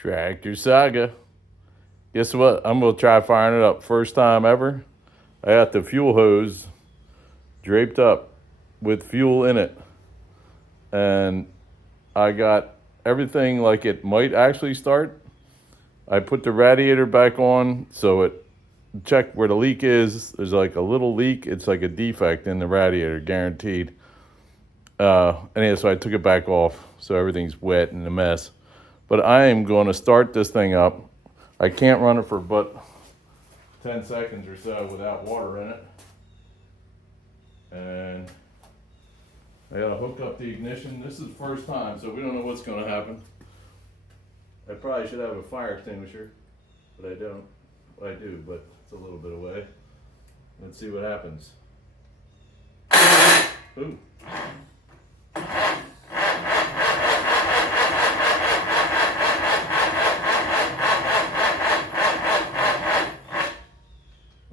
Tractor Saga. Guess what? I'm going to try firing it up. First time ever. I got the fuel hose draped up with fuel in it. And I got everything like it might actually start. I put the radiator back on so it check where the leak is. There's like a little leak. It's like a defect in the radiator, guaranteed. Anyway, so I took it back off, so everything's wet and a mess. But I am going to start this thing up. I can't run it for but 10 seconds or so without water in it. And I gotta hook up the ignition. This is the first time, so we don't know what's gonna happen. I probably should have a fire extinguisher, but I don't. Well, I do, but it's a little bit away. Let's see what happens. Ooh.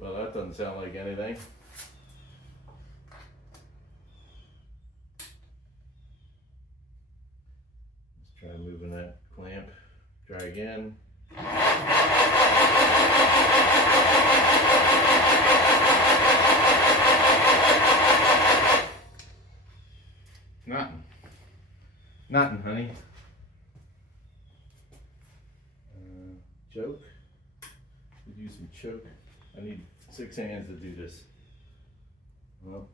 Well, that doesn't sound like anything. Let's try moving that clamp. Try again. Nothing, honey. Choke. Could use some choke. I need 6 hands to do this. Well,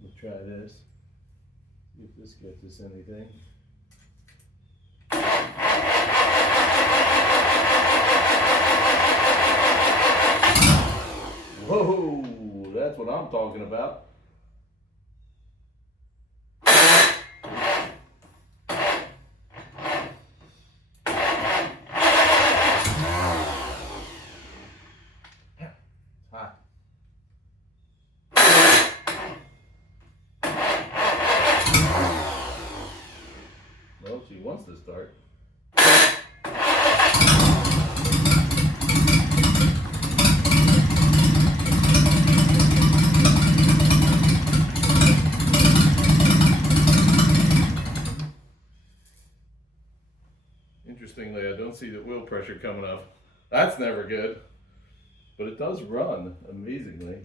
we'll try this. See if this gets us anything. Whoa, that's what I'm talking about. Hot. Well, she wants to start. Interestingly, I don't see the wheel pressure coming up. That's never good. But it does run, amazingly.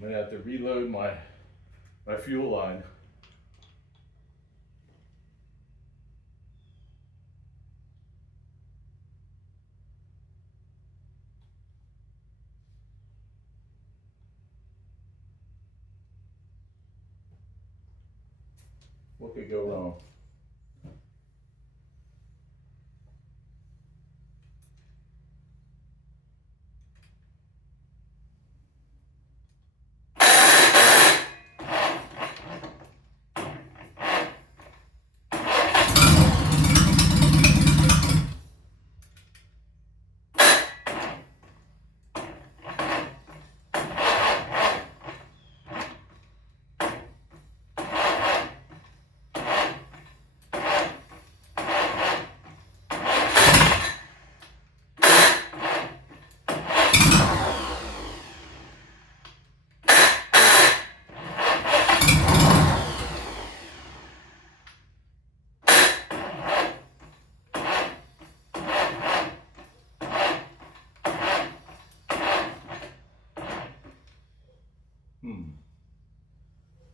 I'm gonna have to reload my fuel line. What could go wrong?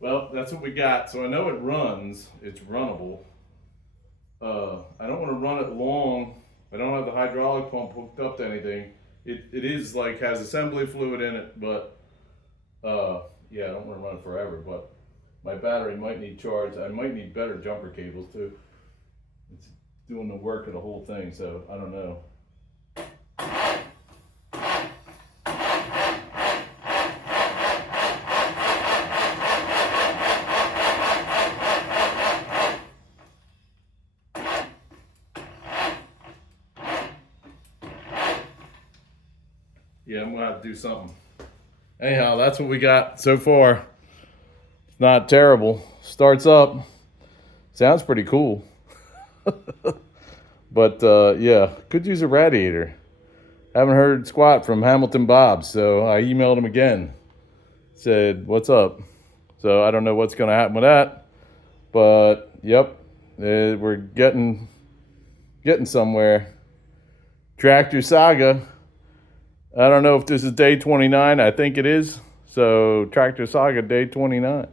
Well, that's what we got. So I know it runs. It's runnable. I don't want to run it long. I don't have the hydraulic pump hooked up to anything. It is like has assembly fluid in it, but yeah, I don't want to run it forever. But my battery might need charge. I might need better jumper cables too. It's doing the work of the whole thing, so I don't know. Yeah, I'm gonna have to do something. Anyhow, that's what we got so far. It's not terrible. Starts up. Sounds pretty cool. But yeah, could use a radiator. Haven't heard squat from Hamilton Bob, so I emailed him again. Said, "What's up?" So I don't know what's going to happen with that, but yep, we're getting somewhere. Tractor Saga. I don't know if this is day 29. I think it is. So Tractor Saga day 29.